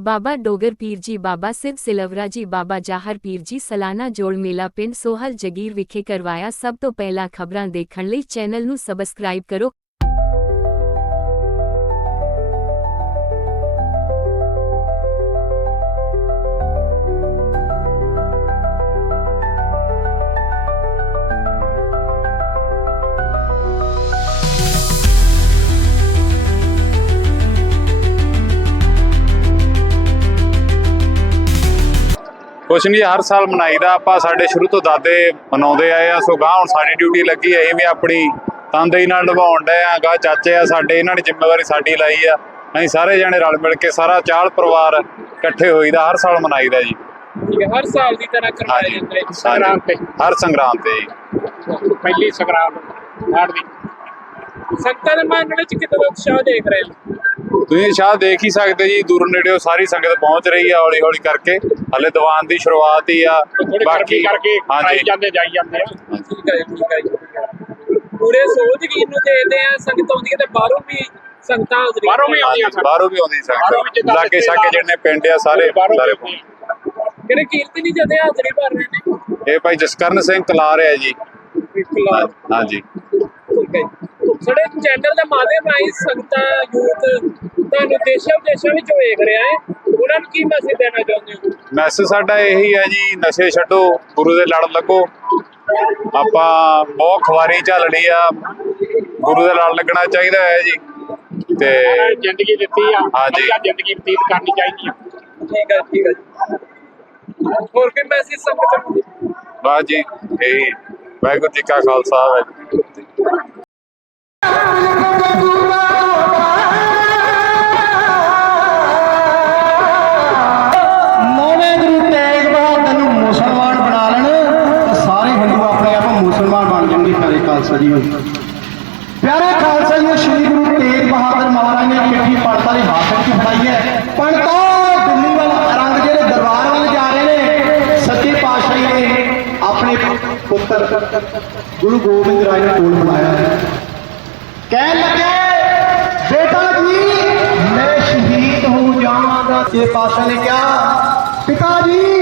ਬਾਬਾ ਡੋਗਰ ਪੀਰ ਜੀ, ਬਾਬਾ ਸਿਵ ਸਿਲਵਰਾ ਜੀ, ਬਾਬਾ ਜਾਹਰ ਪੀਰ ਜੀ, ਸਾਲਾਨਾ ਜੋੜ ਮੇਲਾ ਪਿੰਡ ਸੋਹਲ ਜਗੀਰ ਵਿਖੇ ਕਰਵਾਇਆ ਸਭ ਤੋਂ ਪਹਿਲਾਂ ਖਬਰਾਂ ਦੇਖਣ ਲਈ ਚੈਨਲ ਨੂੰ ਸਬਸਕ੍ਰਾਈਬ ਕਰੋ ਕੁਛ ਨਹੀਂ ਹਰ ਸਾਲ ਮਨਾਈਦਾ ਆਪਾਂ ਸਾਡੇ ਸ਼ੁਰੂ ਤੋਂ ਦਾਦੇ ਮਨਾਉਂਦੇ ਆਏ ਆ ਸੋ ਗਾਂ ਹੁਣ ਸਾਡੀ ਡਿਊਟੀ ਲੱਗੀ ਐ ਵੀ ਆਪਣੀ ਤਨਦੇਹੀ ਨਾਲ ਨਿਭਾਉਣ ਡਏ ਆ ਗਾ ਚਾਚੇ ਆ ਸਾਡੇ ਇਹਨਾਂ ਨੇ ਜ਼ਿੰਮੇਵਾਰੀ ਸਾਡੀ ਲਾਈ ਆ। ਅਸੀਂ ਸਾਰੇ ਜਣੇ ਰਲ ਮਿਲ ਕੇ ਸਾਰਾ ਚਾਲ ਪਰਿਵਾਰ ਇਕੱਠੇ ਹੋਈਦਾ ਹਰ ਸਾਲ ਮਨਾਈਦਾ ਜੀ। ਠੀਕ ਹੈ ਹਰ ਸਾਲ ਦੀ ਤਰ੍ਹਾਂ ਕਰਵਾਇਆ ਜਾਂਦਾ ਹੈ ਸੰਗਰਾਮ ਤੇ। ਹਰ ਸੰਗਰਾਂਦ ਤੇ ਜੀ। ਪਹਿਲੀ ਸੰਗਰਾਮ ਹਾੜ ਦੀ ਸੰਗਤਾਂ ਦੇ ਮਨ ਵਿੱਚ ਕਿੰਨਾ ਦਾ ਉਤਸ਼ਾਹ ਦੇਖ ਰਹੇ ਹੋ ਤੁਸੀਂ ਸ਼ਾਹ ਦੇਖ ਹੀ ਸਕਦੇ ਜੀ ਦੂਰ ਨੇੜਿਓਂ ਸਾਰੀ ਸੰਗਤ ਪਹੁੰਚ ਰਹੀ ਆ ਹੌਲੀ ਹੌਲੀ ਕਰਕੇ। ਹਲੇ ਦੀਵਾਨ ਦੀ ਸ਼ੁਰੂਆਤ ਹੀ ਆ ਗਰਮੀ ਕਰਕੇ ਆਈ ਹਾਂਜੀ ਜਾਂਦੇ ਜਾਈ ਜਾਂਦੇ ਆ। ਹਾਂਜੀ। ਠੀਕ ਹੈ ਜੀ, ਠੀਕ ਹੈ ਜੀ, ਠੀਕ ਹੈ ਪੂਰੇ ਸੋਚ ਕੀ ਨੂੰ ਦੇਖਦੇ ਆ ਸੰਗਤ ਆਉਂਦੀ ਤੇ ਬਾਹਰੋਂ ਵੀ ਸੰਗਤਾਂ ਹਾਜ਼ਰੀ ਬਾਹਰੋਂ ਵੀ ਆਉਂਦੀਆਂ ਬਾਹਰੋਂ ਵੀ ਆਉਂਦੀ ਬਾਹਰੋਂ ਵੀ ਸੰਗਤ ਲਾਗੇ ਛਾਗੇ ਜਿਹੜੇ ਪਿੰਡ ਆ ਸਾਰੇ ਸਾਰੇ ਕਿਹੜੇ ਕੀਰਤਨੀ ਜਦੇ ਹਾਜ਼ਰੀ ਭਰ ਰਹੇ ਨੇ? ਇਹ ਭਾਈ ਜਸਕਰਨ ਸਿੰਘ ਕਲਾਰ ਹੈ ਜੀ। ਹਾਂਜੀ। ਠੀਕ ਹੈ ਜੀ। ਸਾਡੇ ਚੈਨਲ ਦੇ ਮਾਧਿਅਮ ਰਾਹੀਂ ਸੰਗਤਾਂ ਯੂਥ ਤੁਹਾਨੂੰ ਦੇਸ਼ਾਂ ਵਿਦੇਸ਼ਾਂ ਵਿੱਚ ਵੇਖ ਰਿਹਾ ਹੈ। ਉਹਨਾਂ ਨੂੰ ਕੀ ਮੈਸੇਜ ਦੇਣਾ ਚਾਹੁੰਦੇ ਹੋ? ਮੈਸੇਜ ਸਾਡਾ ਇਹੀ ਹੈ ਜੀ ਨਸ਼ੇ ਛੱਡੋ ਗੁਰੂ ਦੇ ਲੜ ਲੱਗੋ। ਆਪਾਂ ਬਹੁਤ ਖਵਾਰੀ ਝੱਲਣੀ ਆ ਗੁਰੂ ਦੇ ਲੜ ਲੱਗਣਾ ਚਾਹੀਦਾ ਹੈ ਜੀ। ਤੇ ਜ਼ਿੰਦਗੀ ਦਿੱਤੀ ਆ ਹਾਂਜੀ। ਜ਼ਿੰਦਗੀ ਬਤੀਤ ਕਰਨੀ ਚਾਹੀਦੀ ਆ। ਠੀਕ ਹੈ ਠੀਕ ਹੈ ਹੋਰ ਕੀ ਮੈਸੇਜ ਸੰਗਤ ਨੂੰ? ਜੀ ਇਹੀ। ਵਾਹਿਗੁਰੂ ਜੀ ਕਾ ਖਾਲਸਾ ਵਾਹਿਗੁਰੂ ਖਾਲਸਾ ਜੀ। ਪਿਆਰੇ ਖਾਲਸਾ ਜੀ, ਸ਼੍ਰੀ ਗੁਰੂ ਤੇਗ ਬਹਾਦਰ ਮਹਾਰਾਜ ਨੇ ਚਿੱਠੀ ਪੰਡਤਾਂ ਦੇ ਹੱਥ ਵਿੱਚ ਫੜਾਈ ਹੈ। ਪੰਡਤਾਂ ਦਿੱਲੀ ਵੱਲ ਅਰੰਗ ਜਿਹੜੇ ਦਰਬਾਰ ਵੱਲ ਜਾ ਰਹੇ ਨੇ, ਸੱਚੇ ਪਾਤਸ਼ਾਹੀ ਨੇ ਆਪਣੇ ਪੁੱਤਰ ਗੁਰੂ ਗੋਬਿੰਦ ਰਾਏ ਨੂੰ ਕੋਲ ਬੁਲਾਇਆ। ਹੈ ਕਹਿਣ ਲੱਗੇ, ਬੇਟਾ ਜੀ, ਮੈਂ ਸ਼ਹੀਦ ਹੋ ਜਾਵਾਂਗਾ। ਇਹ ਪਾਸ਼ਾ ਨੇ ਕਿਹਾ, ਪਿਤਾ ਜੀ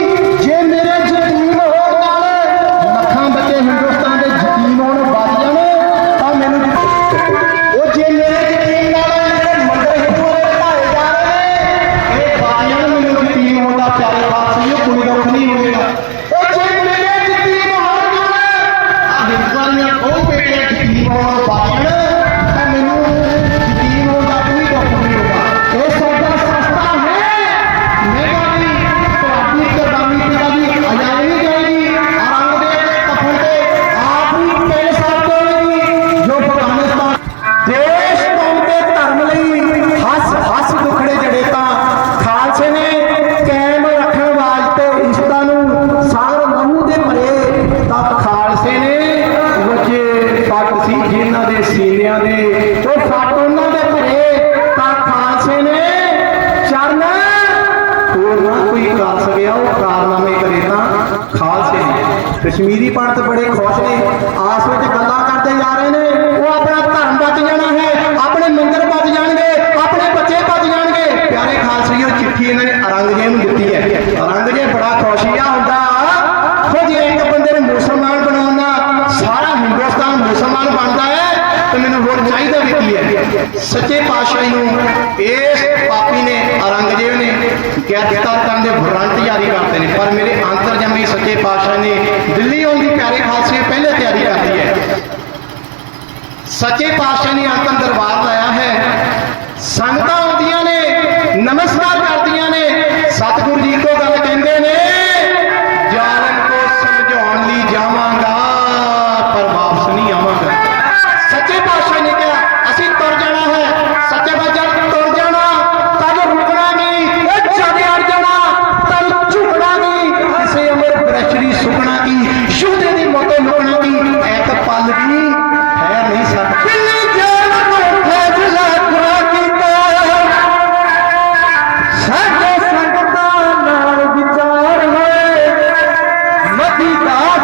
ਕਸ਼ਮੀਰੀ ਪੰਡਤ ਬੜੇ ਖੁਸ਼ ਨੇ। ਆਸ ਵਿੱਚ ਗੱਲਾਂ ਕਰਦੇ ਜਾ ਰਹੇ ਨੇ। ਉਹ ਆਪਣਾ ਧਰਮ ਬਚ ਜਾਣਾ ਹੈ। ਆਪਣੇ ਮੰਦਰ ਬਚ ਜਾਣਗੇ। ਆਪਣੇ ਬੱਚੇ ਬਚ ਜਾਣਗੇ। ਪਿਆਰੇ ਖਾਲਸੀਓ ਚਿੱਠੀ ਇਹਨਾਂ ਨੇ ਔਰੰਗਜ਼ੇਬ ਨੂੰ ਦਿੱਤੀ ਹੈ। ਔਰੰਗਜ਼ੇਬ ਬੜਾ ਖੁਸ਼ੀਆ ਹੁੰਦਾ। ਸੋ ਜੇ ਇੱਕ ਬੰਦੇ ਨੂੰ ਮੁਸਲਮਾਨ ਬਣਾਉਣ ਸਾਰਾ ਹਿੰਦੁਸਤਾਨ ਮੁਸਲਮਾਨ ਬਣਦਾ ਹੈ, ਤੇ ਮੈਨੂੰ ਹੋਰ ਚਾਹੀਦਾ ਵੀ ਕੀ ਹੈ? ਸੱਚੇ ਪਾਤਸ਼ਾਹ ਨੂੰ ਇਸ ਪਾਪੀ ਨੇ, ਔਰੰਗਜ਼ੇਬ ਨੇ ਗ੍ਰਿਫਤਾਰ ਕਰਨ ਦੇ ਵਾਰੰਟ ਜਾਰੀ ਕਰਤੇ ਨੇ ਪਰ ਮੇਰੇ ਅੰਤਰਜਮੀ ਸੱਚੇ ਪਾਤਸ਼ਾਹ ਨੇ ਦਿੱਲੀ ਆਉਣ ਦੀ ਪਿਆਰੇ ਖਾਲਸੇ ਪਹਿਲੇ ਤਿਆਰੀ ਕਰਦੀ ਹੈ ਸੱਚੇ ਪਾਤਸ਼ਾਹ ਨੇ ਅੰਤਨ ਦਰਬਾਰ ਲਾਇਆ ਹੈ। ਸੰਗਤਾਂ ਆਉਂਦੀਆਂ ਨੇ, ਨਮਸਕਾਰ ਕਰਦੀਆਂ ਨੇ। ਸਤਿਗੁਰੂ ਜੀ ਕੋ ਗੱਲ ਕਹਿੰਦੇ ਨੇ ਜ਼ਾਲਮ ਕੋ ਸਮਝਾਉਣ ਲਈ ਜਾਵਾਂਗਾ, ਪਰ ਵਾਪਸ ਨਹੀਂ ਆਵਾਂਗਾ। ਸੱਚੇ ਪਾਤਸ਼ਾਹ ਨੇ ਕਿਹਾ, ਅਸੀਂ ਤੁਰ ਜਾਣਾ ਹੈ। ਸੱਚੇ ਪਾਤਸ਼ਾਹ ਤੁਰ ਜਾਣਾ ਤਦ ਰੁਕਣਾ ਨਹੀਂ ਇਹ ਜਦ ਅੜ ਜਾਣਾ ਤਦ ਝੁਕਣਾ ਨਹੀਂ ਕਿਸੇ ਅਮਰ ਬ੍ਰਸ਼ਰੀ ਸੁਕਣਾ ਕੀ ਮਤੀ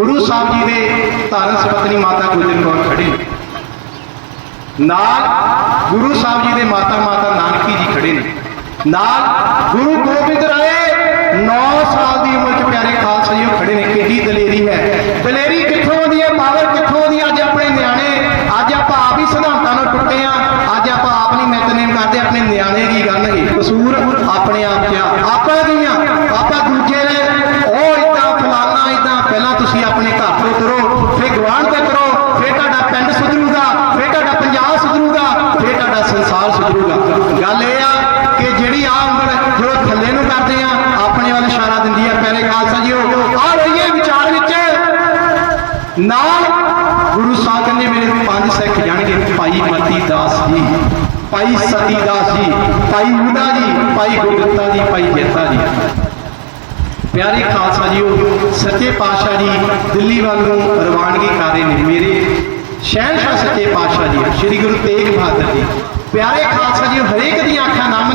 ਗੁਰੂ ਸਾਹਿਬ ਜੀ ਦੇ ਧਾਰਨ ਸਪਤਨੀ ਮਾਤਾ ਗੁਜਰ ਕੌਰ ਖੜੇ। ਨੇ ਨਾਲ ਗੁਰੂ ਸਾਹਿਬ ਜੀ ਦੇ ਮਾਤਾ ਮਾਤਾ ਨਾਨਕੀ ਜੀ ਖੜੇ ਨੇ। ਨਾਲ ਗੁਰੂ ਗੋਬਿੰਦ ਰਾਏ 9 ਸਾਲ ਦੀ ਉਮਰ 'ਚ ਪਿਆਰੇ ਖਾਲਸਾ ਜੀ ਉਹ ਖੜੇ ਨੇ ਕਿੰਨੀ ਦਲੇਰੀ ਹੈ ਦਲੇਰੀ ਕਿੱਥੋਂ ਆਉਂਦੀ ਹੈ ਪਾਵਰ ਕਿੱਥੋਂ ਆਉਂਦੀ ਹੈ ਅੱਜ ਆਪਣੇ ਨਿਆਣੇ ਅੱਜ ਆਪਾਂ ਆਪ ਹੀ ਸਿਧਾਂਤਾਂ ਨੂੰ ਟੁੱਟੇ ਆ ਅੱਜ ਆਪਾਂ ਆਪ ਨਹੀਂ ਨਿਤਨੇਮ ਕਰਦੇ ਆਪਣੇ ਨਿਆਣੇ ਕੀ ਕਰਨਗੇ ਕਸੂਰ ਆਪਣੇ ਆਪ 'ਚ ਆ ਆਪਾਂ ਗਈਆਂ ਆਪਾਂ ਦੂਜੇ ਨੇ ਉਹ ਇਦਾਂ ਫਲਾਨਾ ਇਦਾਂ ਪਹਿਲਾਂ ਤੁਸੀਂ ਆਪਣੇ ਘਰ ਤੋਂ ਕਰੋ ਫਿਰ ਗਵਾਂਢ ਤੋਂ ਕਰੋ ਫਿਰ ਤੁਹਾਡਾ ਪਿੰਡ ਸੁਧਰੂਗਾ ਫਿਰ ਤੁਹਾਡਾ ਪੰਜਾਬ ਸੁਧਰੂਗਾ ਫਿਰ ਤੁਹਾਡਾ ਸੰਸਾਰ ਸੁਧਰੂਗਾ ਗੱਲ ਇਹ ਆ ਕਿ ਜਿਹੜੀ ਆ ਉਂਗਲ ਜੋ ਥੱਲੇ ਨੂੰ ਕਰਦੇ ਆ ਆਪਣੇ ਵੱਲ ਇਸ਼ਾਰਾ ਦਿੰਦੀ ਆ ਪਹਿਲੇ ਖਾਲਸਾ ਜੀ ਆ ਰਹੀਏ ਵਿਚਾਰ ਵਿੱਚ ਨਾਲ ਗੁਰੂ ਸਾਹਿਬ ਕਹਿੰਦੇ ਮੇਰੇ ਪੰਜ ਸਿੱਖ ਜਾਣਗੇ, ਭਾਈ ਮਤੀ ਦਾਸ ਜੀ, ਭਾਈ ਸਤੀ ਦਾਸ ਜੀ, ਭਾਈ ਉਦਾ ਜੀ, ਭਾਈ ਗੁਰਦੱਤਾ ਜੀ, ਭਾਈ ਜੇਤਾ ਜੀ। ਪਿਆਰੇ ਖਾਲਸਾ ਜੀਓ, ਸੱਚੇ ਪਾਤਸ਼ਾਹ ਜੀ ਦਿੱਲੀ ਵੱਲ ਨੂੰ ਰਵਾਨਗੀ ਕਰ ਰਹੇ ਨੇ ਮੇਰੇ ਸ਼ਹਿਨशाह ਸੱਚੇ ਪਾਤਸ਼ਾਹ ਜੀ, ਸ੍ਰੀ ਗੁਰੂ ਤੇਗ ਬਹਾਦਰ ਜੀ। ਪਿਆਰੇ ਖਾਲਸਾ ਜੀ ਹਰੇਕ ਦੀਆਂ ਅੱਖਾਂ ਨਾਮ